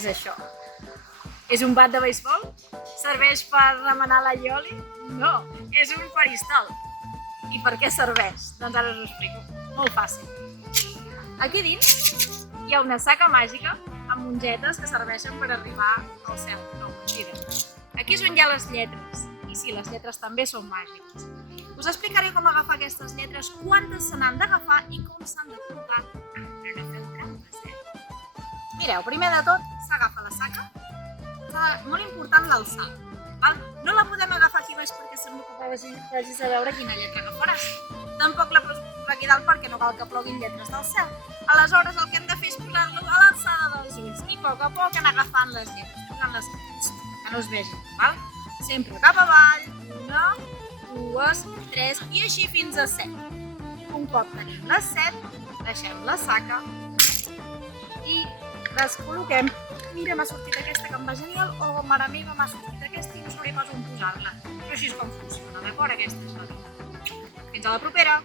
és això? És un bat de beisbol? Serveix per remenar la ioli? No, és un faristol. I per què serveix? Doncs ara us ho explico. Molt fàcil. Aquí dins hi ha una saca màgica amb mongetes que serveixen per arribar al cel. No, mentida. Aquí és on hi ha les lletres. I sí, les lletres també són màgiques. Us explicaré com agafar aquestes lletres, quantes se n'han d'agafar i com s'han de col·locar per no fer trampes, Mireu, primer de tot s'agafa la saca. Molt important l'alçada. No la podem agafar aquí baix perquè sembla que vagis a veure quina lletra agafaràs. Tampoc la pots posar aquí dalt perquè no cal que ploguin lletres del cel. Aleshores el que hem de fer és posar-lo a l'alçada dels ulls i a poc anar agafant les lletres, posant-les que no es vegin, val? Sempre cap avall, 1, 2, 3 i així fins a 7. Un cop tenim les 7, deixem la saca i descol·loquem. Mira, m'ha sortit aquesta que em va genial, o mare meva, m'ha sortit aquesta i no sabré pas on posar-la. Però així és com funciona, d'acord, aquesta història. Fins a la propera!